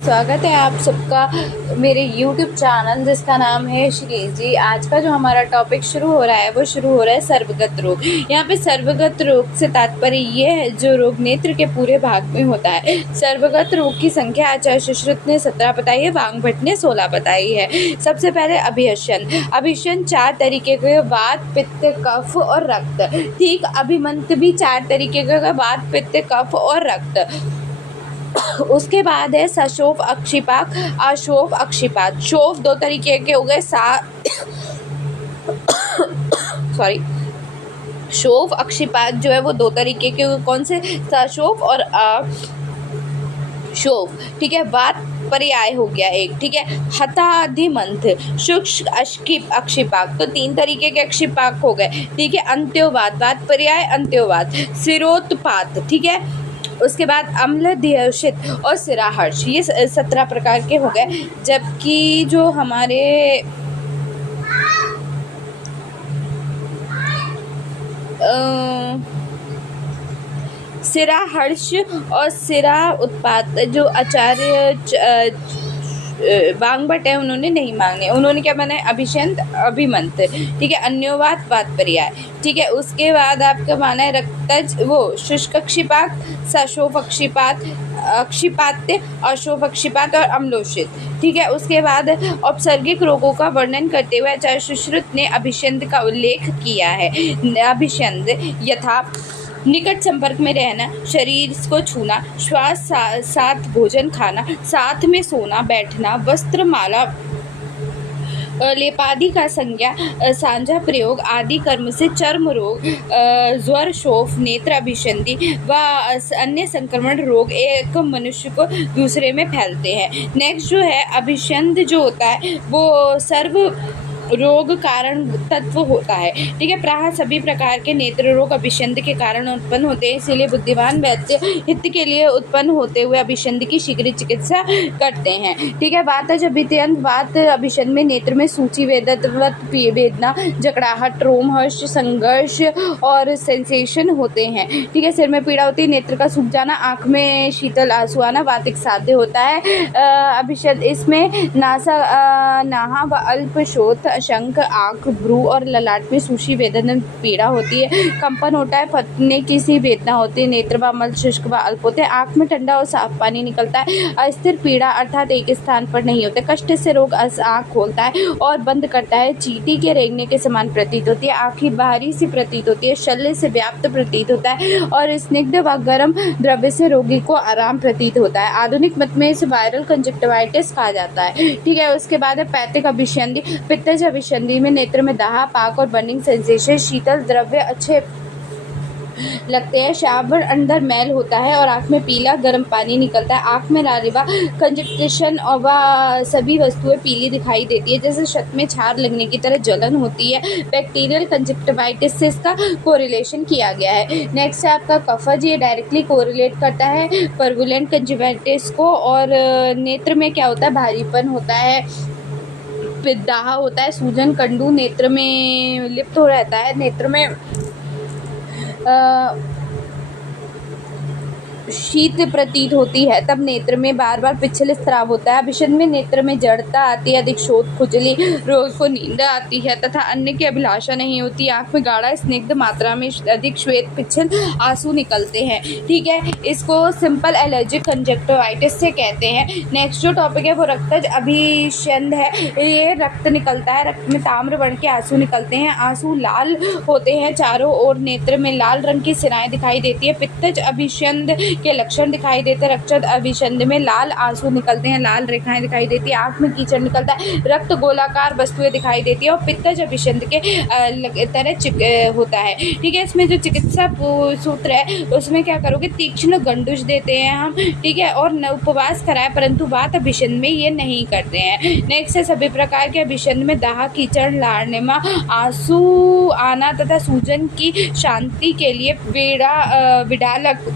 स्वागत है आप सबका मेरे YouTube चैनल जिसका नाम है श्री जी। आज का जो हमारा टॉपिक शुरू हो रहा है वो शुरू हो रहा है सर्वगत रोग। यहाँ पे सर्वगत रोग से तात्पर्य ये है जो रोग नेत्र के पूरे भाग में होता है। सर्वगत रोग की संख्या आचार्य सुश्रुत ने 17 बताई है, वांगभट्ट ने 16 बताई है। सबसे पहले अभिहसन। अभिहसन 4 तरीके के, वात, पित्त, कफ और रक्त। ठीक, अभिमंत भी 4 तरीके का, वात, पित्त, कफ और रक्त। उसके बाद है सशोफ अक्षिपाक, अशोफ अक्षिपात। शोफ 2 तरीके के हो गए, सॉरी शोफ अक्षिपात जो है वो 2 तरीके के, कौन से? सशोफ और शोफ। ठीक है, वात पर्याय हो गया एक। ठीक है, हताधिमंथ, शुष्क अक्षिपाक, तो 3 तरीके के अक्षिपाक हो गए। ठीक है, अंत्योवात, वात पर्याय अंत्योवात। सिरोत्पात, ठीक है। उसके बाद अम्ल, ध्यषित और सिराहर्ष, ये 17 प्रकार के हो गए। जबकि जो हमारे सिराहर्ष और सिरा उत्पात जो आचार्य वांगभट्ट है उन्होंने नहीं मांगे। उन्होंने क्या माना है? अभिषंत, अभिमंत। ठीक है, अन्योवात, वात पर्याय। ठीक है, उसके बाद आपका माना है रक्तज, वो शुष्क अक्षिपात, सशोफ अक्षिपात, अक्षिपात्य, अशोफ अक्षिपात और अम्लोषित। ठीक है, उसके बाद औपसर्गिक रोगों का वर्णन करते हुए आचार्य सुश्रुत ने अभिषंत का उल्लेख किया है। अभिषंत यथा निकट संपर्क में रहना, शरीर को छूना, श्वास साथ भोजन खाना, साथ में सोना बैठना, वस्त्र माला लेपादि का संज्ञा साझा प्रयोग आदि कर्म से चर्म रोग, ज्वर, शोफ, नेत्र अभिषंधि व अन्य संक्रमण रोग एक मनुष्य को दूसरे में फैलते हैं। नेक्स्ट जो है अभिषंध जो होता है वो सर्व रोग कारण तत्व होता है। ठीक है, प्रायः सभी प्रकार के नेत्र रोग अभिषंध के कारण उत्पन्न होते हैं, इसीलिए बुद्धिमान वैद्य हित के लिए उत्पन्न होते हुए अभिषंध की शीघ्र चिकित्सा करते हैं। ठीक है, वातज अभित्यंत, वात अभिषंध में नेत्र में सूची वेदना, जकड़ाहट, रोमहर्ष, संघर्ष और सेंसेशन होते हैं। ठीक है, सिर में पीड़ा होती है, नेत्र का सूख जाना, आँख में शीतल आंसू आना, वातिक साध्य होता है। अभिषंध इसमें नाहा व अल्प शोथ, शंख, आंख, भ्रू और ललाट में सूशी वेदना पीड़ा होती है, कंपन होता है, फटने की सी वेदना होती है, नेत्र व मल शुष्क व अल्प होते हैं, आंख में ठंडा और साफ पानी निकलता है, अस्थिर पीड़ा अर्थात एक स्थान पर नहीं होते, कष्ट से रोग आंख खोलता है और बंद करता है, चींटी के रेंगने के समान प्रतीत होती है, आंखें बाहरी सी प्रतीत होती है, शल्य से व्याप्त प्रतीत होता है और स्निग्ध व गर्म द्रव्य से रोगी को आराम प्रतीत होता है। आधुनिक मत में इसे वायरल कंजक्टिवाइटिस कहा जाता है। ठीक है, उसके बाद है पैथिक अभिषंधि। पित्तज अभिषंधि में नेत्र में दाह, पाक और बर्निंग सेंसेशन, शीतल द्रव्य अच्छे लगते हैं, शावर अंदर मैल होता है और आँख में पीला गर्म पानी निकलता है, आँख में लारिवा, कंजक्टेशन और वह सभी वस्तुएं पीली दिखाई देती है, जैसे छत में छार लगने की तरह जलन होती है। बैक्टीरियल कंजक्टिवाइटिस से इसका कोरिलेशन किया गया है। नेक्स्ट है आपका कफज, ये डायरेक्टली कोरिलेट करता है परवुलेंट कंजक्टिवाइटिस को और नेत्र में क्या होता है? भारीपन होता है, दाह होता है, सूजन, कंडू नेत्र में लिप्त हो रहता है, नेत्र में शीत प्रतीत होती है, तब नेत्र में बार बार पिछले स्राव होता है। अभिषंध में नेत्र में जड़ता आती है, अधिक शोथ, खुजली, रोग को नींद आती है तथा अन्य की अभिलाषा नहीं होती, आंख में गाढ़ा स्निग्ध मात्रा में अधिक श्वेत पिछल आंसू निकलते हैं। ठीक है, इसको सिंपल एलर्जिक कंजक्टिवाइटिस से कहते हैं। नेक्स्ट जो टॉपिक है वो रक्तज अभिषंध है। ये रक्त निकलता है, रक्त में ताम्र वर्ण के आंसू निकलते हैं, आंसू लाल होते हैं, चारों ओर नेत्र में लाल रंग की सिराएं दिखाई देती है। पित्तज अभिषंध के लक्षण दिखाई देते हैं, रक्तज अभिषंध में लाल आंसू निकलते हैं, लाल रेखाएं दिखाई देती है, आंख में कीचड़ निकलता है, रक्त गोलाकार वस्तुएं दिखाई देती है और पित्तज अभिषंध के तरह होता है। ठीक है, इसमें जो चिकित्सा सूत्र है उसमें क्या करोगे? तीक्ष्ण गंडुज देते हैं हम। ठीक है, और उपवास कराए, परंतु वात अभिषंध में ये नहीं करते हैं। नेक्स्ट है सभी प्रकार के अभिषंध में दाह, कीचड़, लार्निमा, आंसू आना तथा सूजन की शांति के लिए विडालक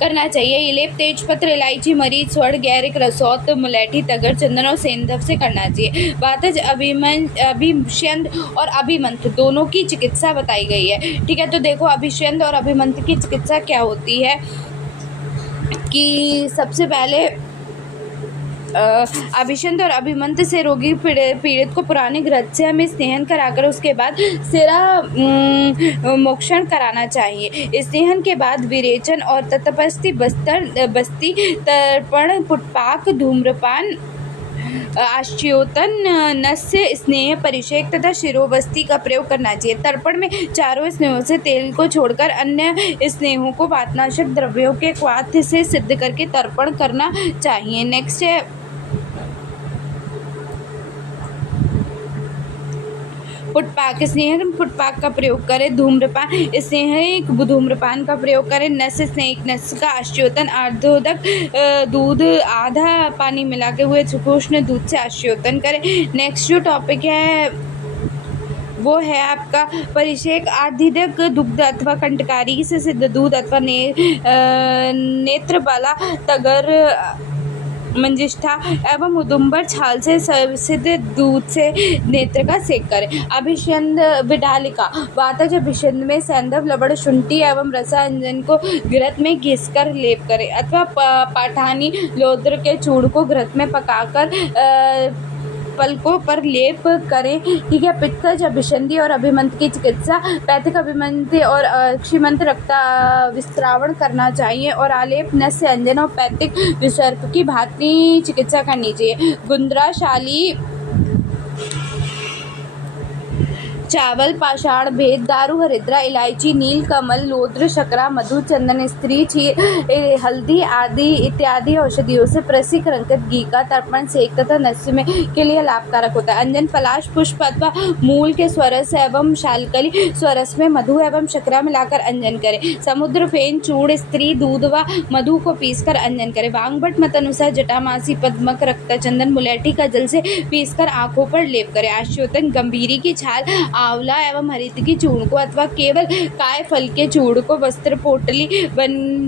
करना चाहिए। ये लेप तेजपत्र, इलायची, मरीच, स्वर्ण, गैरिक, रसौत, मुलेठी, तगर, चंदन और सेंधव से करना चाहिए। वातज अभिषंध और अभिमंथ दोनों की चिकित्सा बताई गई है। ठीक है, तो देखो अभिषंध और अभिमंथ की चिकित्सा क्या होती है कि सबसे पहले अभिषंत और अभिमंत से रोगी पीड़ित को पुराने घृत से हमें स्नेहन कराकर उसके बाद सिरा मोक्षण कराना चाहिए। स्नेहन के बाद विरेचन और तटस्थी बस्ती तर्पण पुटपाक धूम्रपान आश्चोतन नस्य स्नेह परिषेक तथा शिरोबस्ती का प्रयोग करना चाहिए। तर्पण में चारों स्नेहों से तेल को छोड़कर अन्य स्नेहों को वातनाशक द्रव्यों के क्वाथ से सिद्ध करके तर्पण करना चाहिए। नेक्स्ट है पुटपाक। स्नेह पुटपाक का प्रयोग करें। धूम्रपान स्नेहिक धूम्रपान का प्रयोग करें। नस स्नेहिक नस का आश्चोतन आर्धोदक दूध आधा पानी मिला के हुए सुपोष्ण दूध से आश्चोतन करें। नेक्स्ट जो टॉपिक है वो है आपका परिषेक। आधिदक दुग्ध अथवा कंटकारी से सिद्ध दूध अथवा नेत्र बाला तगर मंजिष्ठा एवं उदुम्बर छाल से सिद्ध दूध से नेत्र का सेक करें। अभिषंद विडालिका। वातज अभिषंद में सैंधव लवण शुंठी एवं रसांजन को घृत में घिसकर लेप करें अथवा पाठानी लौद्र के चूर्ण को घृत में पकाकर पलकों पर लेप करें। ठीक है। पित्तज अभिषंदी और अभिमंत की चिकित्सा। पैथिक अभिमंत और क्षिमंत रक्त विस्त्रावण करना चाहिए और आलेप नस्य अंजन और पैथिक विसर्प की भांति चिकित्सा करनी चाहिए। गुंद्राशाली चावल पाषाण भेद दारू हरिद्रा इलायची नील कमल लोद्र शकरा मधु चंदन स्त्री क्षीर हल्दी आदि इत्यादि औषधियों से प्रसिक रंगत घी का तर्पण सेक तथा नस्य में के लिए लाभकारक होता है। अंजन पलाश पुष्प अथवा मूल के स्वरस एवं शालकली स्वरस में मधु एवं शकरा मिलाकर अंजन करें। समुद्र फेन चूड़ स्त्री दूध व मधु को पीसकर अंजन करें। वांगभट मत अनुसार जटामासी पद्मक रक्त चंदन मुलेठी का जल से पीसकर आंखों पर लेप करें। आश्चोतन गंभीरी की छाल आंवला एवं हरित की चूर्ण को अथवा केवल काय फल के चूर्ण को वस्त्र पोटली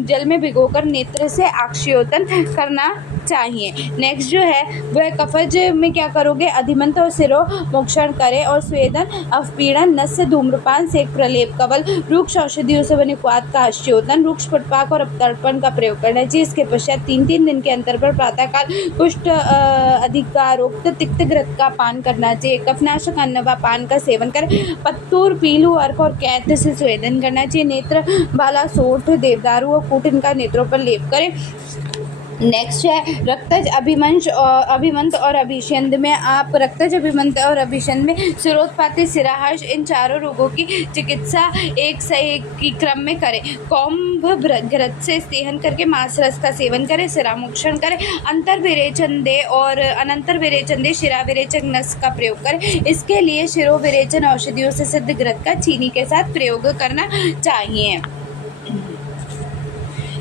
जल में भिगोकर नेत्र से आक्षेपण करना चाहिए। नेक्स्ट जो है वह कफज में क्या करोगे? अधिमंत और सिरो मोक्षण करें और स्वेदन अवपीड़न नस्य धूम्रपान सेक प्रलेप कवल वृक्ष औषधियों से बने क्वाथ का आश्चोतन वृक्ष पुटपाक और तर्पण का प्रयोग करना चाहिए। इसके पश्चात 3-3 दिन के अंतर पर प्रातःकाल कुष्ठ अधिकारोक्त तिक्त घृत का पान करना चाहिए। कफनाशक अन्न व पान का सेवन कर पत्तूर पीलू अर्क और कैथ से स्वेदन करना चाहिए। नेत्र बाला सोठ देवदारू और कूट इनका नेत्रों पर लेप करें। नेक्स्ट है रक्तज अभिमंत और अभिषंद में आप रक्तज अभिमंत और अभिषंद में सिरोत्पाती सिराहर्ष इन चारों रोगों की चिकित्सा एक सही क्रम में करें। कौम्भ घृत से सेहन करके मांस रस का सेवन करें। सिरामोक्षण करें। अंतर विरेचन दे और अनंतर विरेचन दे शिरा विरेचन नस का प्रयोग करें। इसके लिए शिरो विरेचन औषधियों से सिद्ध घृत का चीनी के साथ प्रयोग करना चाहिए।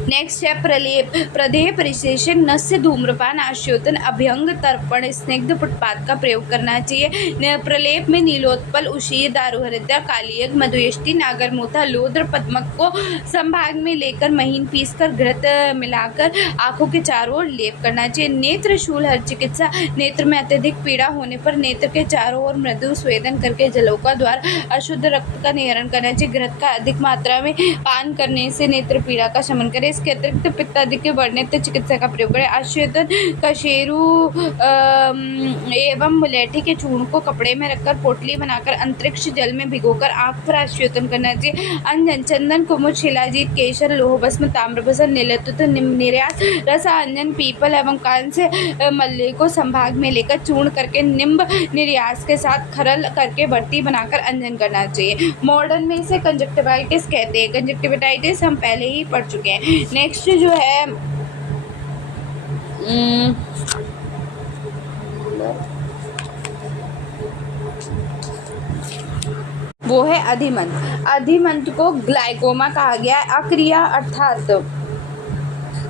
नेक्स्ट है प्रलेप। प्रदेह परिशेषण नस्य धूम्रपान आश्चोतन अभ्यंग तर्पण स्निग्ध पुटपात का प्रयोग करना चाहिए। प्रलेप में नीलोत्पल उशीर दारू हरिद्रा कालियक मधुयष्टि नागरमोथा लोद्र पद्मक को संभाग में लेकर महीन पीसकर घृत मिलाकर आंखों के चारों ओर लेप करना चाहिए। नेत्र शूल हर चिकित्सा। नेत्र में अत्यधिक पीड़ा होने पर नेत्र के चारों ओर मृदु स्वेदन करके जलोका द्वारा अशुद्ध रक्त का निवारण करना चाहिए। घृत का अधिक मात्रा में पान करने से नेत्र पीड़ा का शमन करे। इसके अतिरिक्त पित्तादि के बढ़ने तक चिकित्सा का प्रयोग करें। आश्चोतन कशेरू एवं मुलेठी के चूर्ण को कपड़े में रखकर पोटली बनाकर अंतरिक्ष जल में भिगोकर आंख पर आश्चोतन करना चाहिए। अंजन चंदन कुमुद शिलाजीत केशर लोह भस्म ताम्रभस्म नीलतुत निर्यास रसा अंजन पीपल एवं कान से मल्ले को संभाग में लेकर चूर्ण करके निम्ब निर्यास के साथ खरल करके भर्ती बनाकर अंजन करना चाहिए। मॉडर्न में इसे कंजक्टिवाइटिस कहते हैं। कंजक्टिवाइटिस हम पहले ही पढ़ चुके हैं। नेक्स्ट जो है वो है अधिमंत। अधिमंत को ग्लाइकोमा कहा गया। अक्रिया अर्थात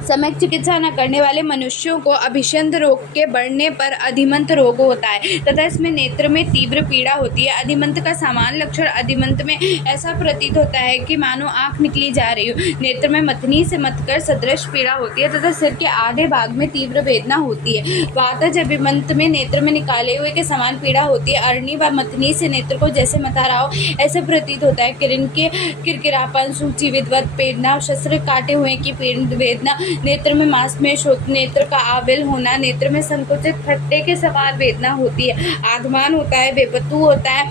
समय चिकित्सा न करने वाले मनुष्यों को अभिषंद रोग के बढ़ने पर अधिमंत रोग होता है तथा इसमें नेत्र में तीव्र पीड़ा होती है। अधिमंत का सामान्य लक्षण अधिमंत में ऐसा प्रतीत होता है कि मानो आंख निकली जा रही हो। नेत्र में मथनी से मतकर सदृश पीड़ा होती है तथा सिर के आधे भाग में तीव्र वेदना होती है। वातज अभिमंत में नेत्र में निकाले हुए के समान पीड़ा होती है। अरणी व मथनी से नेत्र को जैसे मथा रहा हो ऐसे प्रतीत होता है। किरण के किरकिरापन सूची विधवत पेड़ना शस्त्र काटे हुए की वेदना नेत्र में मांसपेश होती, नेत्र का आविल होना, नेत्र में संकुचित फट्टे के समान वेदना होती है, आगमन होता है, बेपत्तू होता है,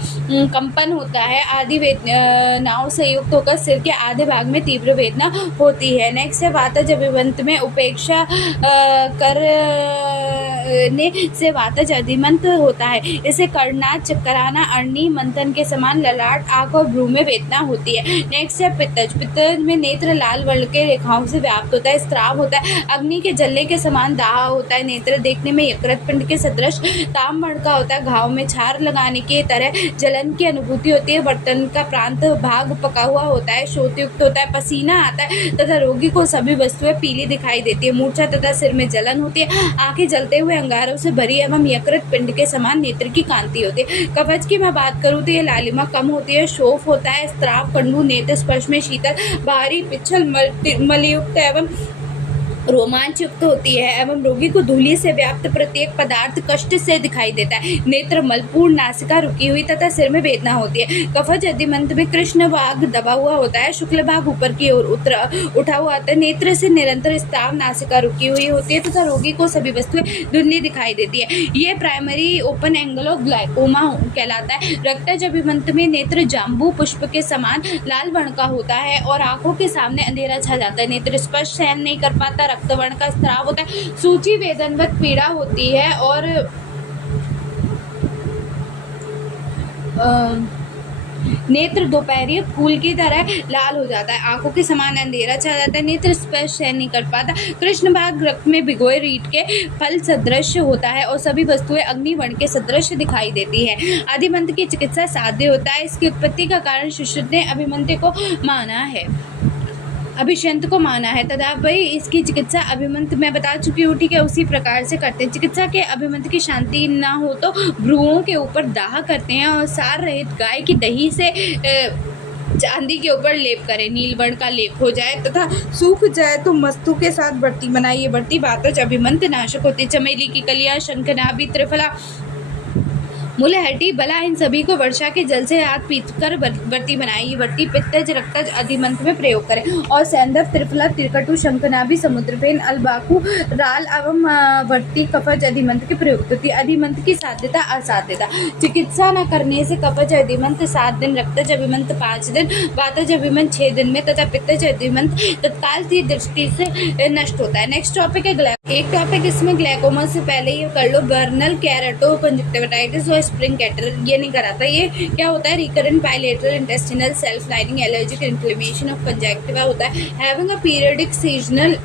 कंपन होता है, आदि वेदनाओं से युक्त होकर सिर के आधे भाग में तीव्र वेदना होती है। नेक्स्ट है वातज अभिमंत में उपेक्षा करने से वातज अधिमंत होता है। इसे करना, चक्कराना, अरणि मंथन के समान ललाट, आंख और भ्रू में वेदना होती है। नेक्स्ट है पित्तज। पित्तज में नेत्र लाल वर्ण के रेखाओं से व्याप्त होता है, स्त्राव होता है, अग्नि के जलने के समान दाह होता है, नेत्र देखने में यकृत पिंड के सदृश ताम वर्ण का होता है, घाव में छार लगाने की तरह जलन की अनुभूति होती है, बर्तन का प्रांत भाग पका हुआ होता है, शोथयुक्त होता है, पसीना आता है तथा रोगी को सभी वस्तुएं पीली दिखाई देती है, मूर्छा तथा सिर में जलन होती है, आंखें जलते हुए अंगारों से भरी एवं यकृत पिंड के समान नेत्र की कांति होती है। कवच की मैं बात करूँ तो ये लालिमा कम होती है, शोफ होता है, स्त्राव, कंडू, नेत्र स्पर्श में शीतल, भारी, पिच्छल, मलयुक्त एवं रोमांच युक्त होती है एवं रोगी को धूलि से व्याप्त प्रत्येक पदार्थ कष्ट से दिखाई देता है। नेत्र मलपूर्ण, नासिका रुकी हुई तथा सिर में वेदना होती है। कफज अधिमंत में कृष्ण भाग दबा हुआ होता है, शुक्ल भाग ऊपर की ओर उठा हुआ होता है, नेत्र से निरंतर स्त्राव, नासिका रुकी हुई होती है तथा रोगी को सभी वस्तुएं धुंधली दिखाई देती है। ये primary open angle of glaucoma कहलाता है। रक्तज अभिमंत में नेत्र जाम्बू पुष्प के समान लाल वर्ण का होता है और आंखों के सामने अंधेरा छा जाता है, नेत्र स्पष्ट सहन नहीं कर पाता, रक्तवर्ण का स्त्राव होता है, सूची वेदनवत पीड़ा होती है और नेत्र दोपहरी फूल की तरह लाल हो जाता है, आंखों के समान अंधेरा छा जाता है, नेत्र स्पष्ट सहन नहीं कर पाता, कृष्ण भाग रक्त में भिगोए रीठ के फल सदृश होता है और सभी वस्तुएं अग्निवर्ण के सदृश दिखाई देती है। अधिमंत की चिकित्सा साध्य होता है। इसकी उत्पत्ति का कारण सुश्रुत ने अभिमंत को माना है, अभिषंत को माना है तथा भाई इसकी चिकित्सा अभिमंत मैं बता चुकी हूँ, ठीक है, उसी प्रकार से करते हैं। चिकित्सा के अभिमंत की शांति ना हो तो भ्रुओं के ऊपर दाह करते हैं और सार रहित गाय की दही से चांदी के ऊपर लेप करें, नीलवर्ण का लेप हो जाए तथा सूख जाए तो मस्तु के साथ बर्ती बनाइए। बर्ती वातज अभिमंत नाशक होती है। चमेली की कलियां, शंखनाभि, त्रिफला, मुलहटी, बला, इन सभी को वर्षा के जल से हाथ पीटकर बर्ती बनाई। बर्ती पित्तज, रक्तज, अधिमंत में प्रयोग करें और सैंधव, त्रिफला, त्रिकटु, शंखनाभि, समुद्रफेन, अलबाकू, राल एवं वर्ती कफज अधिमंत के प्रयोग होती है। अधिमंत की साध्यता असाध्यता। चिकित्सा न करने से कफज अधिमंत 7 दिन, रक्तज अभिमंत 5 दिन, वातज अभिमंत 6 दिन में तथा पित्तज अधिमंत तत्काल की दृष्टि से नष्ट होता है। नेक्स्ट टॉपिक है एक टॉपिक इसमें ग्लाइकोमा से पहले ये कर लो, बर्नल कैरेटो कंजक्टिविटाइटिस और स्प्रिंग कैटर, ये नहीं कराता। ये क्या होता है? Recurrent bilateral intestinal self lining allergic inflammation of conjunctiva होता है। Having a periodic seasonal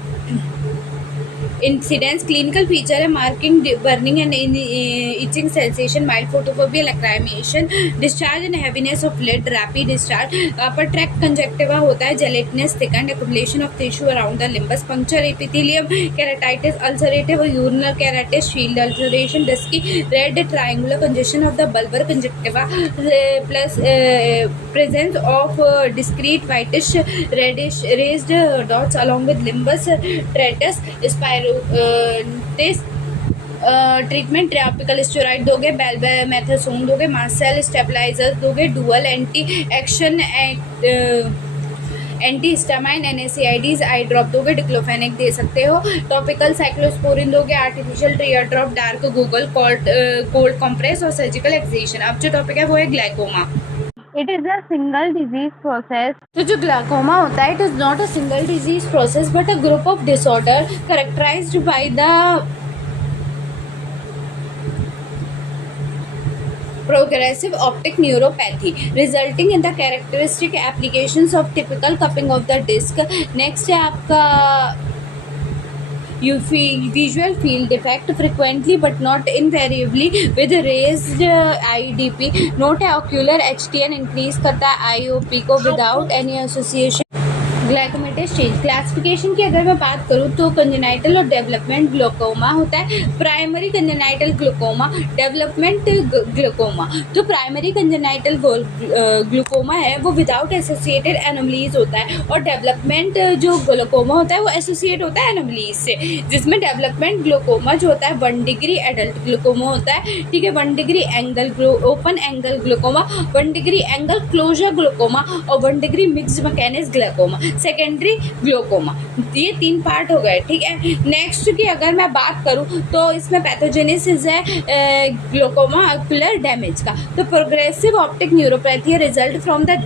incidence, clinical feature है marking, burning and itching sensation, mild photophobia, lacrimation, discharge and heaviness of blood, rapid discharge. Upper tract conjunctiva होता है gelatinous thickened accumulation of tissue around the limbus, puncture epithelium, keratitis, ulcerative और urinal keratitis, shield ulceration, dusky red triangular congestion of the bulbar conjunctiva plus presence of discrete whitish reddish raised dots along with limbus tratus spirochetes। Treatment tropical steroid दोगे, बेल्बेमेथासोन दोगे, mast cell stabilizer दोगे, dual anti action antihistamine, NSAIDs eye drop दोगे, diclofenac दे सकते हो, topical cyclosporine दोगे, artificial tear drop, dark goggle, cold compress और सर्जिकल एक्सेशन। अब जो टॉपिक है वो है glaucoma. It is a single disease process. तो जो ग्लाइकोमा होता है, it is not a single disease process but a group of disorder characterised by the progressive optic neuropathy resulting in the characteristic applications of typical cupping of the disc। next है आपका visual field defect frequently but not invariably with raised IDP। note है ocular HTN increase करता है IOP को without any association। Glaucomatous stage classification की अगर मैं बात करूं तो कंजेनाइटल और डेवलपमेंट ग्लाइकोमा होता है। Primary congenital glaucoma, development glaucoma. जो प्राइमरी कंजेनाइटल ग्लाइकोमा है वो विदाउट एसोसिएटेड एनोमलीज होता है और डेवलपमेंट जो ग्लाइकोमा होता है वो एसोसिएट होता है एनोमलीज से, जिसमें डेवलपमेंट ग्लाइकोमा जो होता है 1 डिग्री एडल्ट ग्लाइकोमा होता है, ठीक है, 1 degree angle open angle glaucoma, 1 degree angle closure glaucoma और 1 degree mixed mechanism glaucoma. Secondary glaucoma. ये 3 पार्ट हो गए, ठीक है। नेक्स्ट की अगर मैं बात करूँ तो इसमें पैथोजेनेसिस है ग्लोकोमा ऑक्यूलर डैमेज का। तो progressive optic neuropathy result from the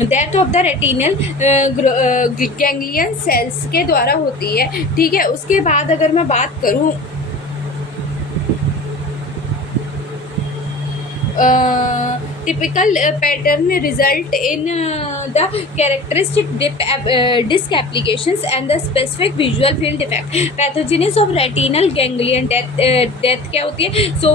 death of the retinal ganglion cells के द्वारा होती है, ठीक है। उसके बाद अगर मैं बात करूँ typical pattern result in the characteristic disc applications and the specific visual field defect. Pathogenesis of retinal ganglion death क्या होती है? So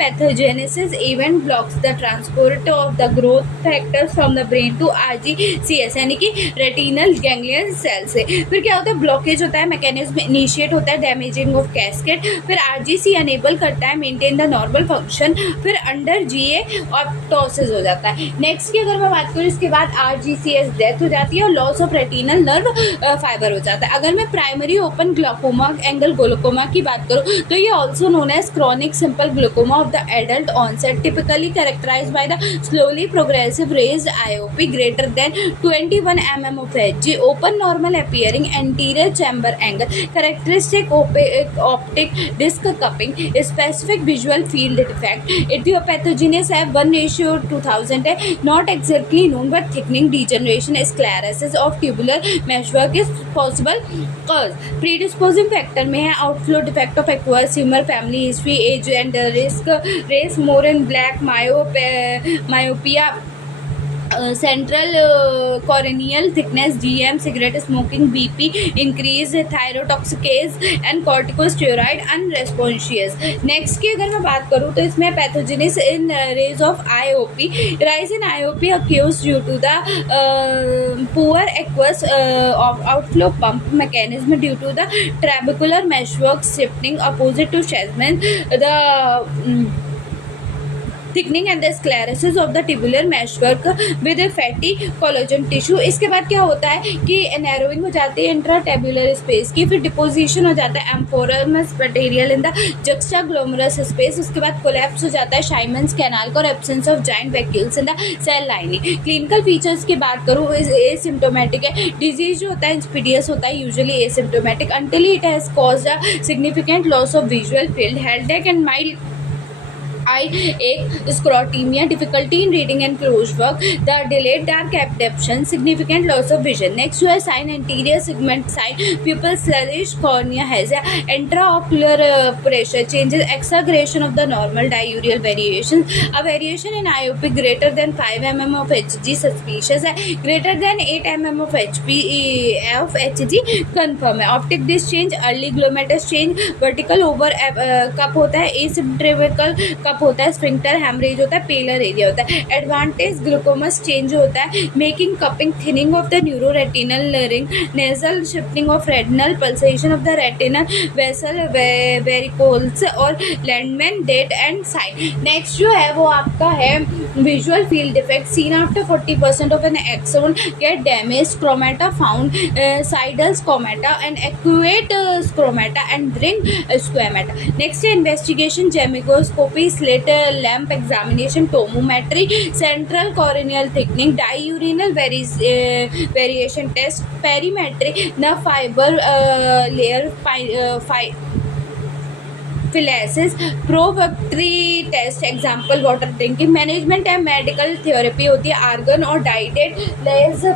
pathogenesis event blocks the transport of the growth factors from the brain to RGCS यानी कि retinal ganglion cells से। फिर क्या होता है? ब्लॉकेज होता है, मैकेनिज्म इनिशिएट होता है, डैमेजिंग ऑफ कैस्केड, फिर RGC अनेबल करता है मेंटेन द नॉर्मल फंक्शन, फिर अंडर GA और टॉसिस हो जाता है। नेक्स्ट की अगर मैं बात करूँ इसके बाद RGCS डेथ हो जाती है और loss of retinal nerve fibre हो जाता है। अगर मैं primary open glaucoma angle glaucoma की बात करूँ तो ये also known as chronic simple glaucoma of the adult onset, typically characterised by the slowly progressive raised IOP greater than 21 mm of Hg, open normal appearing anterior chamber angle, characteristic optic disc cupping, specific visual field defect. Etiopathogenesis है 1:2000 है, not exactly known but thickening degeneration sclerosis of tubular meshwork is possible cause. Predisposing factor में है outflow defect of acquired humour, family history, age and risk, race more in black, myopia, central corneal thickness, DM, cigarette smoking, BP increase, thyrotoxicosis and corticosteroid unresponsive. Next की अगर मैं बात करूँ तो इसमें pathogenesis in raise of IOP, rise in IOP occurs due to the poor aqueous outflow pump mechanism due to the trabecular meshwork shifting opposite to शेजमेंट, the thickening and the sclerosis of the tubular meshwork with fatty collagen tissue. इसके बाद क्या होता है कि narrowing हो जाती है इंट्राटेब्युलर स्पेस की, फिर डिपोजिशन हो जाता है amorphous material in the juxta glomerus space, उसके बाद कोलैप्स हो जाता है शाइमन्स कैनाल का और absence of giant vacuoles in the cell lining. Clinical features की बात करूँ एसिम्प्टोमेटिक है, डिजीज जो होता है इंस्पीडियस होता है, usually asymptomatic until it has caused a significant loss of visual field, headache and mild eye ache, sclerotemia, difficulty in reading and close work, the delayed dark adaptation, significant loss of vision. Next you have sign anterior segment sign, pupil sluggish, cornea has a intraocular pressure changes, exaggeration of the normal diurnal variations, a variation in IOP greater than 5 mm of Hg suspicious है, greater than 8 mm of Hg confirm है, optic disc change, early glomerular change, vertical over cup होता है, asymmetrical cup होता है, sphincter haemorrhage होता है, पेलर area होता है। एडवांटेज ग्लूकोमस चेंज होता है, making cupping, thinning of the neuroretinal ring, nasal shifting of retinal, pulsation of the retinal vessel, वेरिकोल्स और लैंडमैन डेट एंड साइन। नेक्स्ट जो है वो आपका है visual field defect, seen after 40% of an axon get damage, क्रोमेटा found, Seidel scotoma and acute scotoma and ring scotoma. Next है इन्वेस्टिगेशन, जेमिकोस्कोपी, slit lamp examination, tonometry, central corneal thickening, diurnal variation test, perimetry, nerve fibre layer फिलेसिस, provocative test, example water drinking. Management है medical therapy होती है, argon और डाइटेड लेज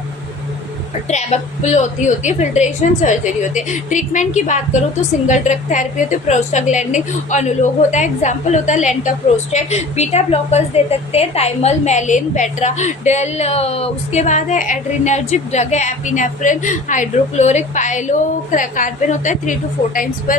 treble होती है, filtration surgery होती है। ट्रीटमेंट की बात करूँ तो सिंगल ड्रग थेरेपी होती है, प्रोस्टाग्लैंडिन अनुलोग होता है, एग्जाम्पल होता है लेंटाप्रोस्टेट, बीटा ब्लॉकर्स दे सकते हैं, टाइमल, मेलिन, बेट्रा डेल। उसके बाद है एड्रीनर्जिक ड्रग है, एपिनेफ्रिन, हाइड्रोक्लोरिक, पाइलोकार्पिन होता है, 3 to 4 times पर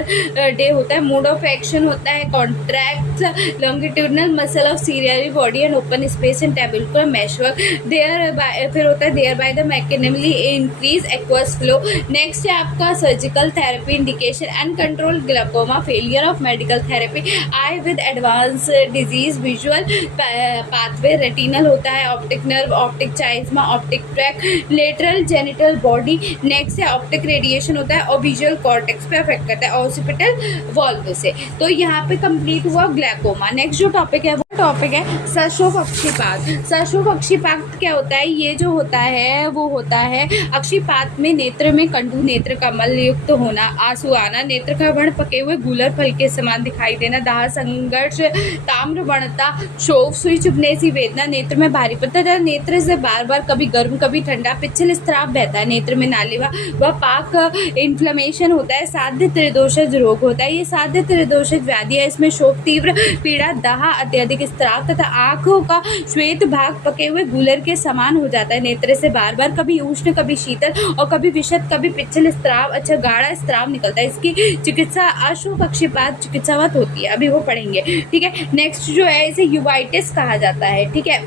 डे होता है। मोड ऑफ एक्शन होता है contract longitudinal muscle of ciliary body and open space in tubular meshwork, there फिर होता है thereby the mechanically increase aqueous flow. Next है आपका surgical therapy indication, uncontrol glaucoma, failure of medical therapy, eye with advance disease, visual pathway, retinal होता है, optic nerve, optic chiasma, optic tract, lateral genital body. Next है optic radiation होता है और visual cortex पे affect करता है occipital valve से। तो यहाँ पे कंप्लीट हुआ ग्लाकोमा। नेक्स्ट जो टॉपिक है वो टॉपिक है सरसों अक्षिपात। सरसों अक्षिपात क्या होता है? ये जो होता है वो होता है अक्षिपात में नेत्र में कंडू, नेत्र कमल युक्त होना, आंसू आना, नेत्र का वर्ण पके हुए गूलर फल के समान दिखाई देना, दाह, संघर्ष, ताम्र वर्णता, शोफ, सुई चुभने सी वेदना, नेत्र में भारी पड़ता, नेत्र से बार बार कभी गर्म कभी ठंडा पिच्छल स्त्राव बहता है, नेत्र में नालीवा व पाक इन्फ्लेमेशन होता है, साध्य त्रिदोषज रोग होता है। ये साध्य त्रिदोषज व्याधि है। इसमें शोफ, तीव्र पीड़ा, दाह, अत्यधिक स्त्राव तथा आंखों का श्वेत भाग पके हुए गूलर के समान हो जाता है। नेत्र से बार बार कभी उष्ण कभी शीतल और कभी विशद कभी पिच्छल स्त्राव, अच्छा गाढ़ा स्त्राव निकलता है। इसकी चिकित्सा अशुभ अक्षिपात चिकित्सावत होती है, अभी वो पढ़ेंगे। ठीक है, नेक्स्ट जो है इसे यूवाइटिस कहा जाता है। ठीक है,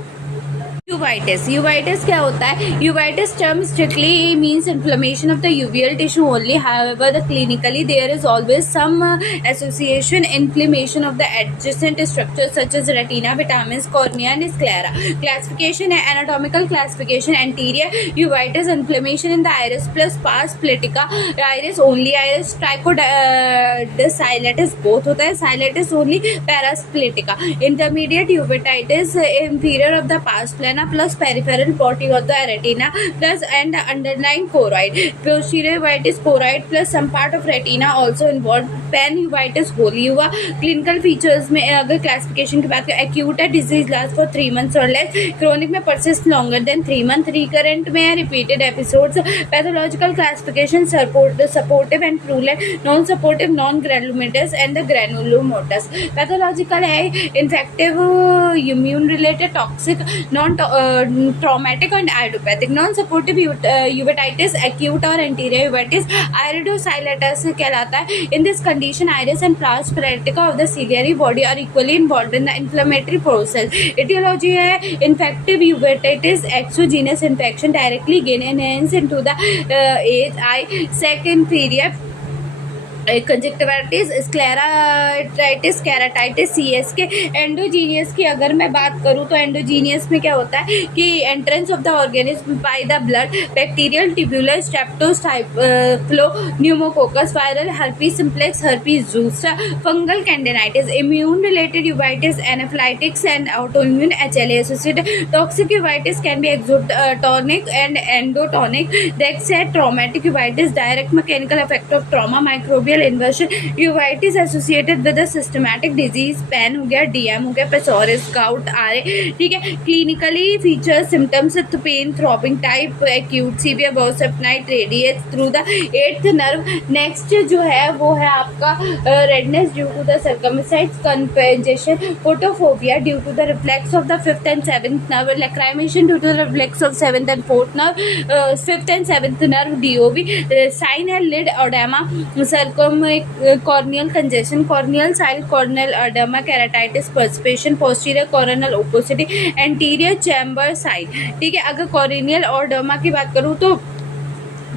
यूवाइटिस क्या होता है? Uveitis term strictly means inflammation of the uveal tissue only. However, clinically there is always some association inflammation of the adjacent structures such as retina, vitamins, cornea and sclera. Classification है anatomical classification. Anterior uveitis inflammation in the iris plus pars pletica, iris only, iris trichodylitis both होता है, sialitis only, paras pletica. Intermediate uveitis inferior of the pars plana plus peripheral body of the retina plus and underlying choroid. Posterior uveitis choroid plus some part of retina also involved. Pan uveitis wholly हुआ। Clinical features में अगर classification की बात करें, acute है, disease last for 3 months और less, chronic में persist longer than 3 months, recurrent में repeated episodes. Pathological classification suppurative and purulent, non suppurative, non granulomatous and the granulomatous. Pathological है infective, immune related, toxic, non traumatic and idiopathic. Non suppurative uveitis acute और anterior uveitis iridocyclitis कहलाता है। In this condition iris and pars pletica of the ciliary body are equally involved in the inflammatory process. Etiology है infective uveitis, exogenous infection directly gain enhance into the eye, second period conjunctivitis, स्क्लेराइटिस, keratitis, CSK. Endogenous की अगर मैं बात करूं तो endogenous में क्या होता है कि entrance of the organism by the blood, bacterial, tubular, स्ट्रेप्टोस्टाइफ्लो, pneumococcus, viral, herpes simplex, herpes zoster, fungal candidiasis, immune related uveitis, anaphylactic and autoimmune HLA associated. Toxic uveitis can be exotoxic and endotoxic. Next है traumatic uveitis, direct mechanical effect of trauma, microbial inversion. Uveitis associated with systematic disease, पैन हो गया, DM हो गया, पेसोरिस, gout, RA. ठीक है, clinically features symptoms pain, throbbing type, acute, severe बाउसेप्टाइट, radiate through the 8th nerve. Next जो है वो है आपका redness due to the circumcise, compensation, photophobia due to the reflex of the 5th and 7th nerve, lacrimation due to the reflex of 7th and 4th nerve, 5th and 7th nerve, DOV. Sign है lid oedema, corneal congestion, corneal side, corneal edema, keratitis, perspiration, posterior coronal opacity, anterior chamber side। ठीक है, अगर corneal edema की बात करूँ तो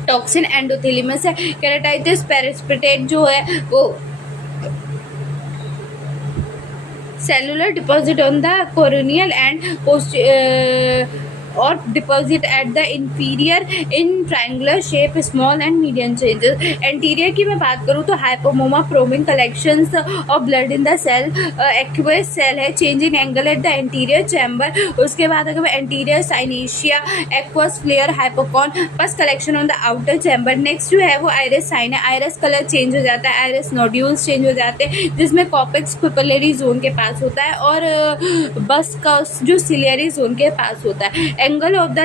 toxin एंडोथेलियमस है। Keratitis पेरिस्पिटेट जो है वो cellular deposit on the corneal and और deposit at the inferior in triangular shape, small and medium changes. Anterior की मैं बात करूँ तो हाइपोमोमा, probing collections of blood in the cell, aqueous cell है, change in angle at the anterior chamber. उसके बाद अगर मैं एंटीरियर साइनेशिया, एक्वस फ्लेयर, हाइपोकॉन, pus collection on the outer chamber. Next जो है वो आइरिस साइन है, आइरिस कलर चेंज हो जाता है, आइरिस नोड्यूल्स चेंज हो जाते हैं जिसमें कॉपेक्स पिपलरी जोन के पास होता है और बस का जो सिलियरी जोन के पास होता है। Angle of the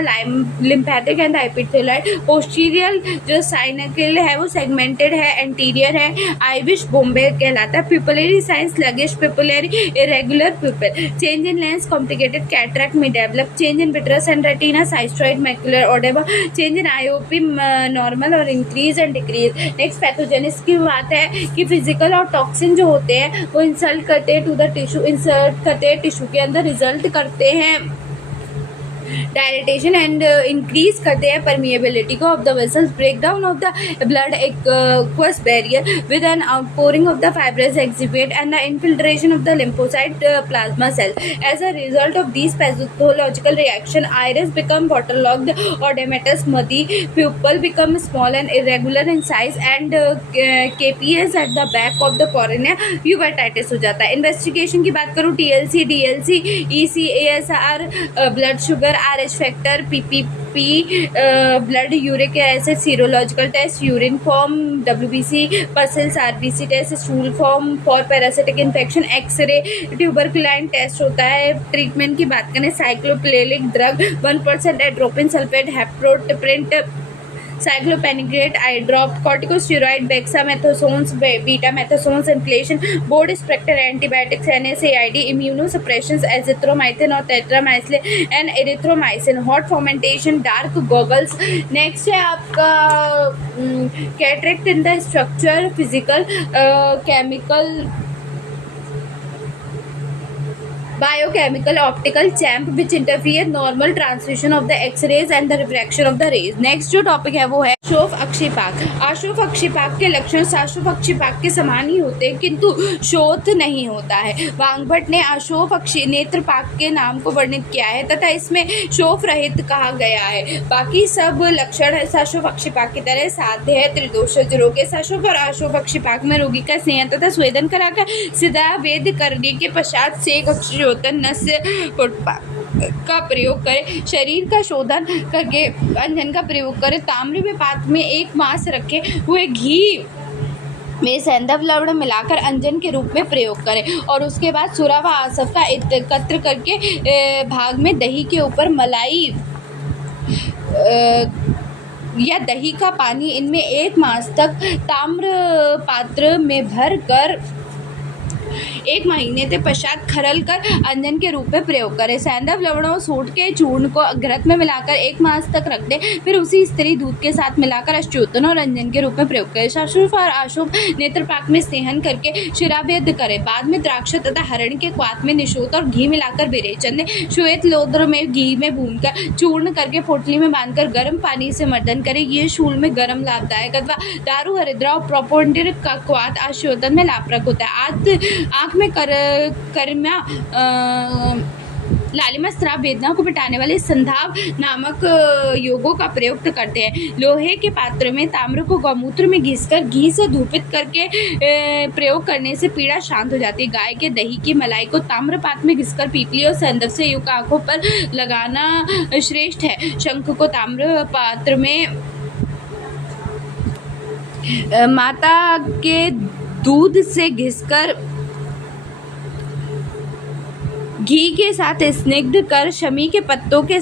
lymphatic and एपिथेलाइट, पोस्टीरियर जो साइनकिल है वो सेगमेंटेड है, एंटीरियर है, आइविश बॉम्बे कहलाता है। Pupillary sign sluggish, pupillary irregular pupil, change in lens, complicated cataract में develop, change in vitreous and retina, cystoid, macular oedema, change in IOP, normal और increase and decrease. Next pathogenesis की बात है कि physical और toxin जो होते हैं वो इंसल्ट करते हैं टू द टिश्यू, इंसर्ट करते हैं टिश्यू के अंदर, रिजल्ट करते हैं डायलिटेशन एंड इंक्रीज करते हैं परमिएबिलिटी को of the vessels, break down of the blood aqueous barrier with an outpouring of the fibrous excipient and the infiltration of the lymphocyte plasma cell. As a result of these pathological reaction, iris become waterlogged, oedematous, muddy, pupil become small and irregular in size, and KPS at the back of the cornea uveitis हो जाता है. Investigation की बात करूँ, TLC, DLC, ECASR, blood sugar, RH factor, PPP, blood uric acid, serological test, urine form, WBC, पसल्स, RBC test, stool form for parasitic infection, x ray, tuberculin test होता है. Treatment की बात करें, साइक्लोप्लेलिक ड्रग 1% एट्रोपिन सल्फेट, हेप्रोटप्रिंट, साइक्लोपेनिग्रेट eye drop, corticosteroid, बेक्सामेथासोन्स, betamethasones, inflation, broad spectrum antibiotics, NSAID, immunosuppressions, azithromycin और tetramycin and erythromycin, hot fomentation, dark goggles. Next है आपका cataract in the structure, physical, chemical, biochemical, optical, champ which interfere normal transmission of the X-rays and the refraction of the rays. Next जो topic है वो है आशोफ अक्षिपाक. आशोफ अक्षिपाक के लक्षण साशोफ अक्षिपाक के समान ही होते हैं किंतु शोथ नहीं होता है. वांगभट्ट ने आशोफ नेत्रपाक के नाम को वर्णित किया है तथा इसमें शोफ रहित कहा गया है. बाकी सब लक्षण साशोफ अक्षिपाक की तरह साध्य है. त्रिदोषज रोग है. साशोफ और आशोफ अक्षिपाक में रोगी का स्नेह तथा स्वेदन कराकर सीधा वेद करने के पश्चात सेक अक्षिशोधन नस्य का प्रयोग करें. शरीर का शोधन करके अंजन का प्रयोग करें. ताम्र में पात्र में 1 मास रखे हुए घी में सैंधव लवण मिलाकर अंजन के रूप में प्रयोग करें और उसके बाद सुरा व आसव का एकत्र करके भाग में दही के ऊपर मलाई या दही का पानी इनमें 1 मास तक ताम्र पात्र में भर कर 1 महीने के पश्चात खरल कर अंजन के रूप में प्रयोग करें. सैंधव लवण और सूंठ के चूर्ण को घृत में मिलाकर 1 मास तक रख दें. फिर उसी स्त्री दूध के साथ मिलाकर अष्टोत्तन और अंजन के रूप में प्रयोग करें. साशोफ और आशोफ नेत्रपाक में सेहन करके शिराभेद करें. बाद में द्राक्ष तथा हरण के क्वाथ में निशोत और घी मिलाकर विरेचन दें. श्वेत लोद्र में घी में भूनकर चूर्ण करके पोटली में बांधकर गर्म पानी से मर्दन करें. ये शूल में गर्म लाभदायक अथवा दारू हरिद्रा और प्रोपोंडिर का क्वाथ आशोधन में लाभप्रद होता है. आँख में कर्म्या लालिमा स्राव वेदना को मिटाने वाले संधाव नामक योगों का प्रयोग करते हैं. लोहे के पात्र में ताम्र को गौमूत्र में घिसकर घी से धूपित करके प्रयोग करने से पीड़ा शांत हो जाती है. गाय के दही की मलाई को ताम्र पात्र में घिसकर पीपली और सैंधव से युक्त आंखों पर लगाना श्रेष्ठ है. शंख को ताम्र पात्र में माता के दूध से घिसकर घी के साथ स्निग्ध कर शमी के पत्तों के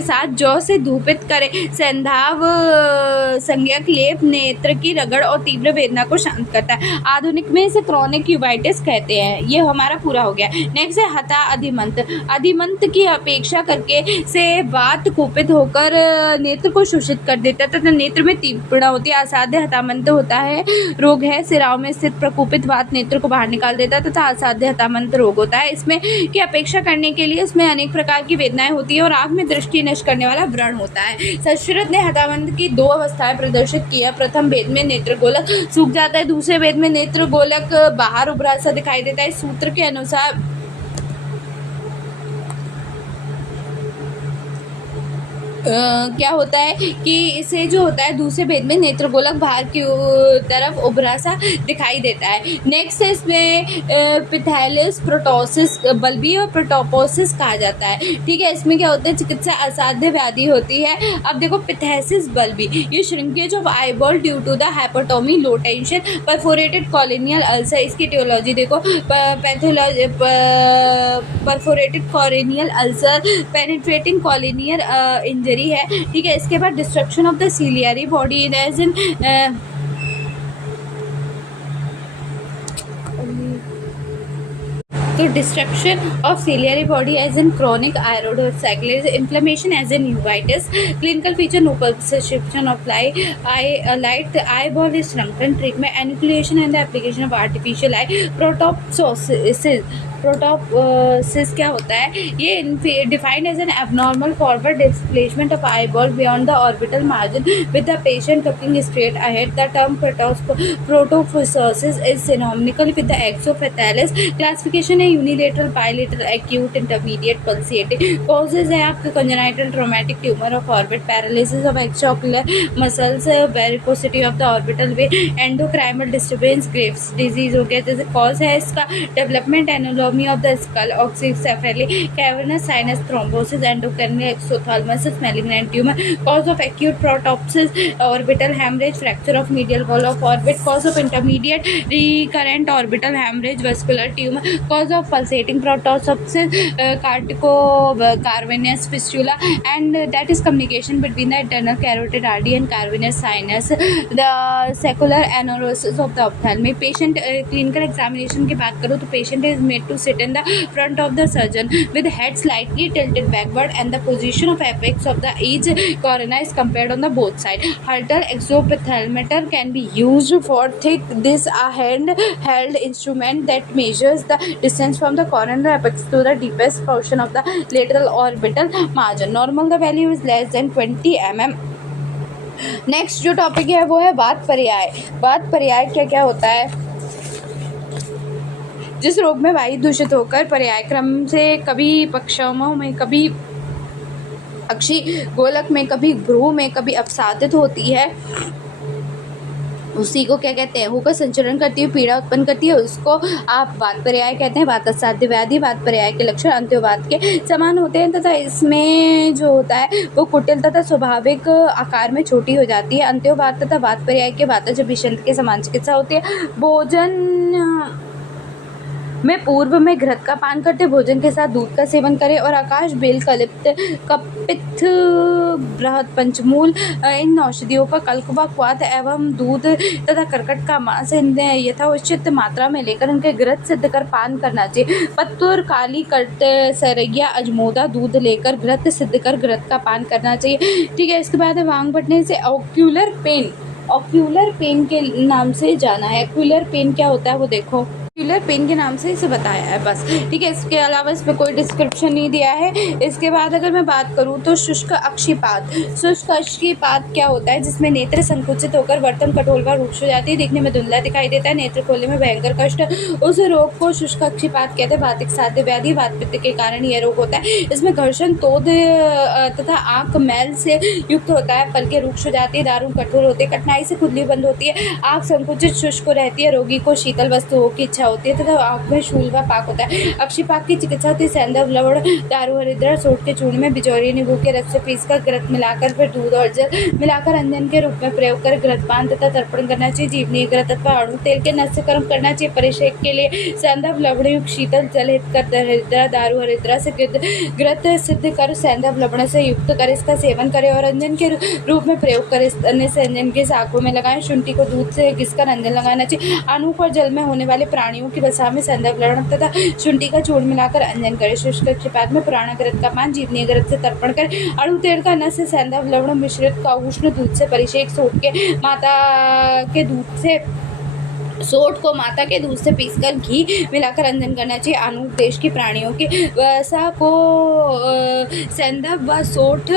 साथ जौ से धूपित करें. सैंधाव संज्ञक लेप नेत्र की रगड़ और तीव्र वेदना को शांत करता है. आधुनिक में इसे क्रॉनिक यूवाइटिस कहते हैं. ये हमारा पूरा हो गया. नेक्स्ट है हता अधिमंत. अधिमंत की अपेक्षा करके से वात कुपित होकर नेत्र को शोषित कर देता है तथा नेत्र में तीव्रता होती है. असाध्य हतामंत होता है रोग है. सिराओं में स्थित प्रकुपित वात नेत्र को बाहर निकाल देता है तथा असाध्य हतामंत रोग होता है. इसमें की अपेक्षा करने के लिए इसमें अनेक प्रकार की वेदनाएं होती है और आँख में दृष्टि नष्ट करने वाला व्रण होता है. संस्कृत ने हतामंत की 2 अवस्थाएं प्रदर्शित की है. प्रथम भेद में नेत्र गोलक सूख जाता है. दूसरे भेद में नेत्र गोलक बाहर उभरा सा दिखाई देता है. सूत्र के अनुसार क्या होता है कि इसे जो होता है दूसरे भेद में नेत्र गोलक बाहर की तरफ उभरा सा दिखाई देता है. नेक्स्ट इसमें पिथैलिस प्रोटोसिस बल्बी और प्रोटोपोसिस कहा जाता है. ठीक है. इसमें क्या होता है चिकित्सा असाध्य व्याधि होती है. अब देखो पिथैसिस बल्बी ये shrinkage of eyeball due to the hypotony low tension perforated corneal ulcer. इसकी टियोलॉजी देखो pathology perforated corneal ulcer penetrating corneal injury है. ठीक है. इसके बाद destruction of the ciliary body as in तो destruction of ciliary body as in chronic iridocyclitis, inflammation as in uveitis, clinical feature no perception of light, eyeball is shrunken, treatment enucleation and the application of artificial eye, proptosis क्या होता है? ये defined as an abnormal forward displacement of eyeball beyond the orbital margin with the patient looking straight ahead. The term proptosis is synonymous with the exophthalmos. Classification है unilateral, bilateral, acute, intermediate, pulsative. Causes है आपके congenital traumatic tumour of orbit, paralysis of extraocular muscles, varicosity of the orbital vein, endocrinal disturbance, Graves disease हो गया. जैसे cause है इसका development एनोलॉमी of the skull, oxycephaly, cavernous sinus thrombosis, endocardial exophthalmosis, malignant tumor. Cause of acute protopsis, orbital hemorrhage, fracture of medial wall of orbit. Cause of intermediate recurrent orbital hemorrhage, vascular tumor. Cause of pulsating protopsis, cavernous fistula, and that is communication between the internal carotid artery and cavernous sinus. The saccular aneurysm of the ophthalmic. Patient clinical examination की बात करो तो patient is made to sit in the front of the surgeon with head slightly tilted backward and the position of apex of the each cornea is compared on the both side. Halter exophthalmometer can be used for thick. This a hand-held instrument that measures the distance from the corneal apex to the deepest portion of the lateral orbital margin. Normal the value is less than 20 mm. Next जो topic है वो है वात पर्याय. वात पर्याय क्या क्या होता है? जिस रोग में वायु दूषित होकर पर्याय क्रम से कभी पक्षों में, कभी अक्षी गोलक में, कभी भ्रू में, कभी अपसादित होती है, उसी को क्या कहते हैं? हु का संचरण करती हुई पीड़ा उत्पन्न करती है, उसको आप वात पर्याय कहते हैं. वातसाध्य व्याधि. वात पर्याय के लक्षण अंत्योवात के समान होते हैं तथा इसमें जो होता है वो कुटिल तथा स्वाभाविक आकार में छोटी हो जाती है. अंत्योवात तथा वात पर्याय के वातज अभिषंत के समान चिकित्सा होती है. भोजन में पूर्व में घृत का पान करते, भोजन के साथ दूध का सेवन करें और आकाश बेल कपित्थ बृहद पंचमूल इन औषधियों का कल्कवा क्वाथ एवं दूध तथा करकट का मांस यथोचित मात्रा में लेकर उनके घृत सिद्ध कर पान करना चाहिए. पत्तूर, काली कट, सरैया, अजमोदा दूध लेकर घृत सिद्ध कर घृत का पान करना चाहिए. ठीक है. इसके बाद वांग बटने से ऑक्यूलर पेन के नाम से जाना है. ऑक्यूलर पेन क्या होता है वो देखो. ऑक्यूलर पेन के नाम से इसे बताया है बस. ठीक है. इसके अलावा इसमें कोई डिस्क्रिप्शन नहीं दिया है. इसके बाद अगर मैं बात करूं तो शुष्क अक्षिपात. शुष्क अक्षिपात क्या होता है? जिसमें नेत्र संकुचित होकर वर्तन कठोर व रुक्ष हो जाती है, दिखने में धुंधला दिखाई देता है, नेत्र खोलने में भयंकर कष्ट, उस रोग को शुष्क अक्षिपात कहते हैं. वातिक साध्य व्याधि, वात पित्त के कारण यह रोग होता है. इसमें घर्षण, तोद तथा आंख मैल से युक्त होता है, पलकें रुक्ष हो जाती है, दारुण कठोर होते हैं, कठिनाई से खुजली बंद होती है, आंख संकुचित शुष्क रहती है, रोगी को शीतल वस्तुओं की इच्छा होती है तथा आंख में शूल व पाक होता है. अक्षिपाक की चिकित्सा होती है. सैंधव, लवण, दारू, हरिद्रा, सोंठ के चूर्ण में बिचौलिए नींबू के रस से पीसकर घृत मिलाकर फिर दूध और जल मिलाकर अंजन के रूप में प्रयोग कर घृतपान तथा तर्पण करना चाहिए. जीवनी घृत अथवा अणु तेल के नस से कर्म करना चाहिए. परिषेक के लिए सैंधव, लवण युक्त शीतल जल हित कर हरिद्रा, दारू, हरिद्रा से घृत सिद्ध कर सैंधव लवण से युक्त कर इसका सेवन करें और अंजन के रूप में प्रयोग करें. अन्य से अंजन के आंखों में लगाएं. शुंठी को दूध से घिसकर अंजन लगाना चाहिए. अनूप और जल में होने वाले प्राणियों की वसा में सैंधव लवण तथा शुंठी का चूर्ण मिलाकर अंजन करें. शुष्क अक्षिपात में पुराना घृत का पान, जीवनी घृत से तर्पण कर अणु तेल का नस से सैंधव लवण मिश्रित का उष्ण दूध से परिषेक. सोठ को माता के दूध से पीसकर घी मिलाकर अंजन करना चाहिए. अनूप देश की प्राणियों की वसा को सैंधव व सोठ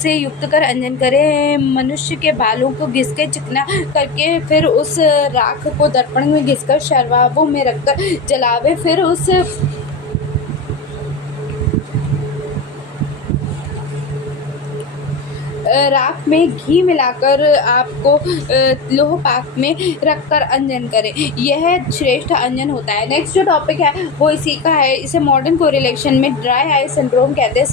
से युक्त कर अंजन करें. मनुष्य के बालों को घिसकर चिकना करके फिर उस राख को दर्पण में घिसकर शरवाबों में रखकर जलावे. फिर उस राख में घी मिलाकर आपको लोह पाक में रखकर अंजन करें. यह श्रेष्ठ अंजन होता है. नेक्स्ट जो टॉपिक है वो इसी का है. इसे मॉडर्न कोरिलेशन में ड्राई आई सिंड्रोम कहते हैं.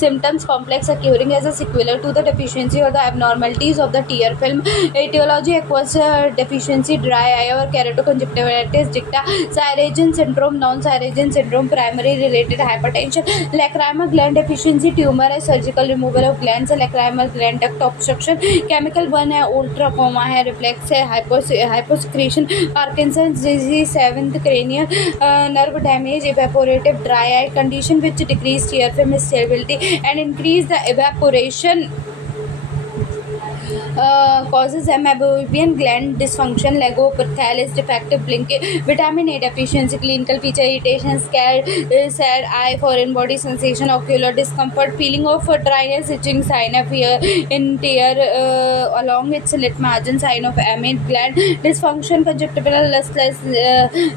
Symptoms complex occurring as a sequela to the deficiency और the abnormalities of the tear film. Aetiology aqueous deficiency, dry eye और केराटोकंजक्टिविटिस डिक्टा, Sjogren syndrome, non Sjogren syndrome, primary related hypertension, lacrimal gland deficiency, tumour है, surgical removal of glands, lacrimal thymus gland, duct obstruction, chemical 1 है, ओल्ट्राकोमा है, reflex है, hyposecretion, Parkinson's disease, 7th cranial nerve damage, evaporative dry eye condition which decrease tear film stability and increase the evaporation, causes amoebian gland dysfunction, leukoplakia, defective blinking, vitamin A deficiency, clinical feature irritation, sad eye, foreign body sensation, ocular discomfort, feeling of dryness, itching, sign of fear in tear along its slit margin, sign of amide gland dysfunction, conjunctival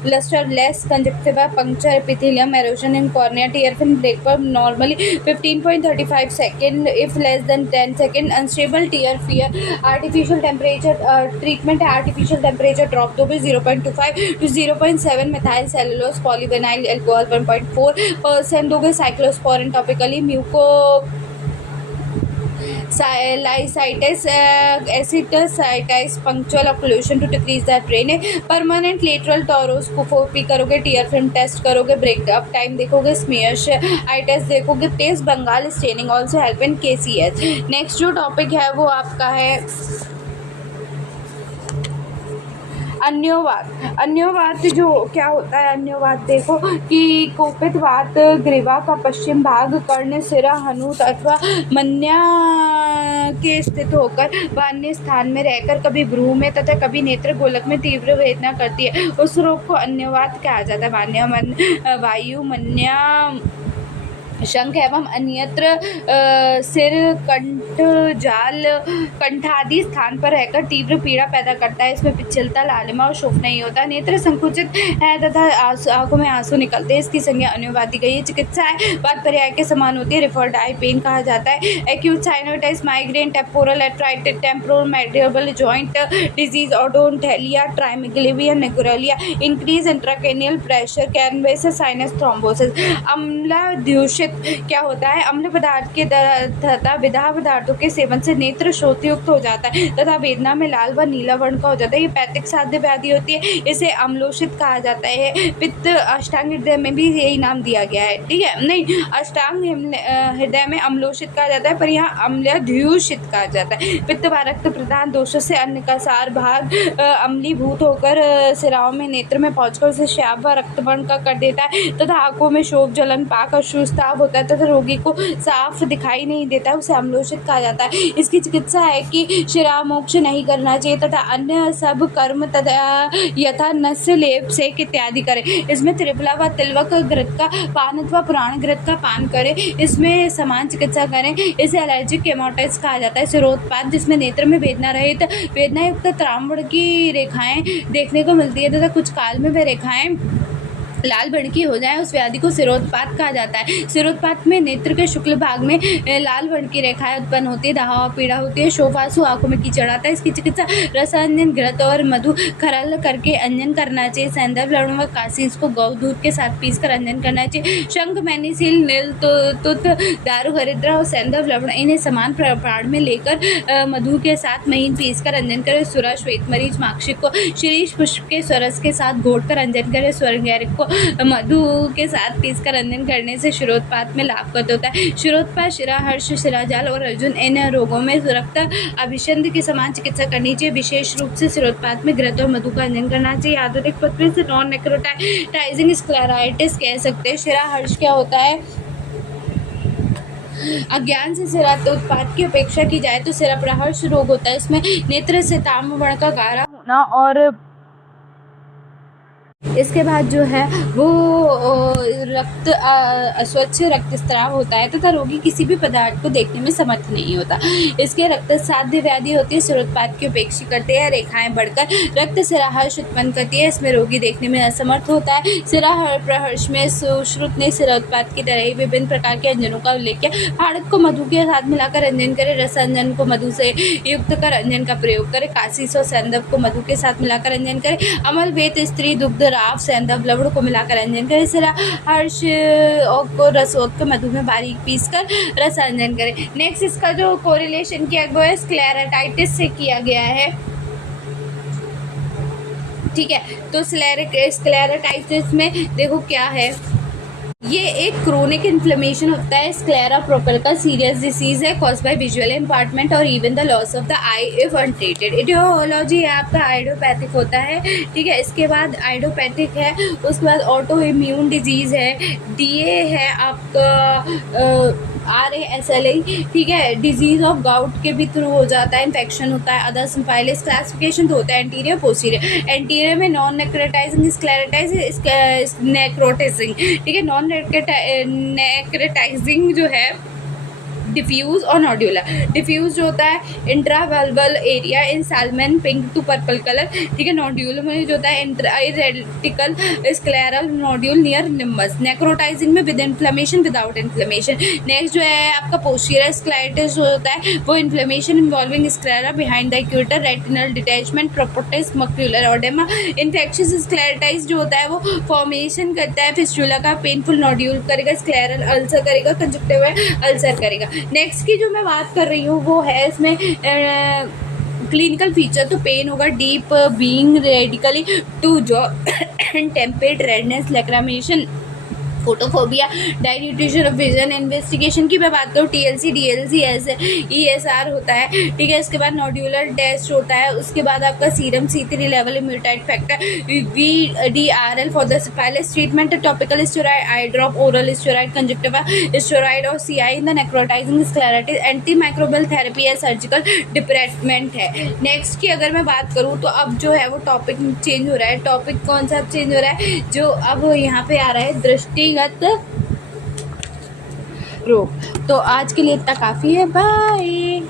lusterless conjunctiva, puncture, epithelium erosion in cornea, tear film breakdown normally 15.35 second, if less than 10 second, unstable tear fear, artificial temperature treatment है, artificial temperature drop दोगे 0.25 to 0.7 methyl cellulose polyvinyl alcohol 1.4% दोगे, cyclosporin topically, muco lysitis, ascites, punctual occlusion to decrease the drain, permanent lateral toroscopy करोगे, tear film test करोगे, breakup time देखोगे, smears eye test देखोगे, test Bengal staining also help in KCS। Next जो topic है वो आपका है अन्योवात। अन्योवात जो क्या होता है, अन्योवात देखो कि कुपित वात ग्रीवा का पश्चिम भाग कर्ण, सिरा, हनूत अथवा मन्या के स्थित होकर व अन्य स्थान में रहकर कभी भ्रू में तथा कभी नेत्र गोलक में तीव्र वेदना करती है, उस रोग को अन्योवात कहा जाता है। वायु मन्या शंख एवं अन्यत्र सिर, कंठ, जाल, कंठादि स्थान पर रहकर तीव्र पीड़ा पैदा करता है। इसमें पिछलता, लालिमा और शोफ नहीं होता। नेत्र संकुचित है तथा आंखों में आंसू निकलते हैं। इसकी संज्ञा अन्योवात दी गई है। चिकित्सा है वात पर्याय के समान होती है। रिफर्ड आई पेन कहा जाता है। Acute sinusitis, migraine, temporal arthritis, temporomandibular joint disease, odontalgia, ट्राइमेग्लिया, नेग्रोलिया, increase intracranial pressure, cavernous, sinus thrombosis. अम्लाध्यूषित क्या होता है, अम्ल पदार्थ के तथा विधा पदार्थों के सेवन से नेत्र शोथयुक्त हो जाता है तथा वेदना में लाल व नीला वर्ण का हो जाता है। ये पैतिक साध्य व्याधि होती है। इसे अम्लोषित कहा जाता है। पित्त अष्टांग हृदय में भी यही नाम दिया गया है, ठीक है। नहीं, अष्टांग हृदय में अम्लोषित कहा जाता है, पर यहाँ अम्लध्यूषित कहा जाता है। पित्त व रक्त प्रदान दोषों से अन्न का सार भाग अम्लीभूत होकर सिराओं में नेत्र में पहुंचकर उसे श्याम व रक्त वर्ण का कर देता है तथा आंखों में शोफ, जलन, पाक, अशुस्ताव होता है तथा रोगी को साफ दिखाई नहीं देता है, उसे अम्लोषित कहा जाता है। इसकी चिकित्सा है कि शिरा मोक्ष नहीं करना चाहिए तथा अन्य सब कर्म तथा यथा नस्य लेप सेक इत्यादि करें। इसमें त्रिफला व तिलवक घृत का पान अथवा पुराण घृत का पान करें। इसमें समान चिकित्सा करें। इसे एलर्जिक केमोटाइटिस कहा जाता है। सिरोत्पात, जिसमें नेत्र में वेदना रहित वेदना युक्त ताम्र की रेखाएं देखने को मिलती है तथा कुछ काल में वे रेखाएं लाल वर्ण की हो जाए, उस व्याधि को सिरोत्पात कहा जाता है। सिरोत्पात में नेत्र के शुक्ल भाग में लाल वर्ण की रेखाएं उत्पन्न होती है, दाह पीड़ा होती है, शोफासु, आंखों में कीचड़ आता है। इसकी चिकित्सा रसांजन, घृत और मधु खरल करके अंजन करना चाहिए। सैंधव लवण व काशी, इसको गौ दूध के साथ पीस कर अंजन करना चाहिए। शंख, मैनीसील, नील, तुत, दारू, हरिद्रा और सैंधव लवण, इन्हें समान प्रमाण में लेकर मधु के साथ महीन पीस कर अंजन करें। सुरा, श्वेत मरीच, माक्षिक को शीरीष पुष्प के सरस के साथ घोट कर अंजन करें। स्वर्गैरिक को मधु के साथ पीसकर अंजन करने से शिरोत्पात में लाभप्रद होता है। शिरोत्पात, शिराहर्ष, शिराजाल और अर्जुन, इन रोगों में रक्त अभिसंध की समान चिकित्सा करनी चाहिए। विशेष रूप से शिरोत्पात में घृत और मधु का अंजन करना चाहिए। आधुनिक पद्धति से नॉन नेक्रोटाइजिंग स्क्लेराइटिस कह सकते हैं। शिराहर्ष क्या होता है, अज्ञान से सिरा उत्पाद की अपेक्षा की जाए तो सिरा प्रहर्ष रोग होता है। इसमें नेत्र से ताम्र वर्ण का गाढ़ा होना और इसके बाद जो है वो रक्त अस्वच्छ रक्तस्राव होता है तथा रोगी किसी भी पदार्थ को देखने में समर्थ नहीं होता। इसके रक्त साध्य व्याधि होती है। सिरोत्पात की अपेक्षा करते हैं। रेखाएं बढ़कर रक्त सिराहर्ष उत्पन्न करती है। इसमें रोगी देखने में असमर्थ होता है। प्रहर्ष में सुश्रुत ने सिरोत्पात की तरह ही विभिन्न प्रकार के अंजनों का उल्लेख किया। फाड़क को मधु के साथ मिलाकर अंजन करें। रसांजन को मधु से युक्त कर अंजन का प्रयोग करें। काशीस और सैंधव को मधु के साथ मिलाकर अंजन करें। अमल, वेत, स्त्री, दुग्ध, राव, सैंधव लवण को मिलाकर अंजन करें। सिरा हर्ष को रसोक्त मधु में बारीक पीस कर रसांजन करें। नेक्स्ट इसका जो कोरिलेशन किया गया है स्क्लेराटाइटिस से किया गया है, ठीक है। तो स्क्लेराटाइटिस में देखो क्या है, ये एक क्रोनिक इन्फ्लेमेशन होता है स्क्लेरा प्रोपल का सीरियस डिसीज है कॉज बाय विजुअल इम्पार्टमेंट और even the loss of the I if untreated. Aetiology है आपका आइडियोपैथिक होता है, ठीक है। इसके बाद आइडियोपैथिक है, उसके बाद ऑटो इम्यून डिजीज है, डीए है आपका RASLA, ठीक है। डिजीज ऑफ गाउट के भी थ्रू हो जाता है, इन्फेक्शन होता है। अदर सिम्फाइलिस क्लासिफिकेशन तो होता है एंटीरियर पोस्टीरियर। एंटीरियर में नॉन नेक्रोटाइजिंग स्क्लेरोटाइज नेक्रोटाइजिंग, ठीक है। नॉन नेक्रोटाइजिंग जो है डिफ्यूज और नोड्यूलर। डिफ्यूज जो होता है इंट्रावेल्वल area in salmon pink to purple colour, ठीक है। नोड्यूलर में जो होता है इंट्राइरेटिकल scleral nodule near limbus. Necrotising में with inflammation without inflammation. Next जो है आपका पोस्टीरियर स्क्लेराइटिस जो होता है वो inflammation involving sclera behind the equator, retinal detachment, proptosis, macular oedema. Infectious scleritis जो होता है वो फॉर्मेशन करता है फिस्टुला का, पेनफुल नोड्यूल करेगा, स्क्लेरल अल्सर करेगा, कंजक्टिवल अल्सर करेगा। नेक्स्ट की जो मैं बात कर रही हूँ वो है इसमें क्लिनिकल फीचर। तो पेन होगा deep being radically to jaw temple, redness, lacrimation, photophobia, diminution of vision. Investigation की मैं बात करूँ TLC, DLC, ESR होता है, ठीक है। इसके बाद नोड्यूलर टेस्ट होता है, उसके बाद आपका सीरम C3 लेवल, इम्यूटाइड factor, VDRL for the syphilis treatment, topical steroid, eye drop, oral steroid, conjunctiva steroid और CI in the necrotising scleritis, anti microbial therapy है, सर्जिकल डिप्रेसमेंट है। नेक्स्ट की अगर मैं बात करूँ तो अब जो है वो टॉपिक चेंज हो रहा है। टॉपिक कौन सा चेंज हो रहा है, जो अब यहाँ पे आ रहा है दृष्टि रोग। तो आज के लिए इतना काफ़ी है, बाय।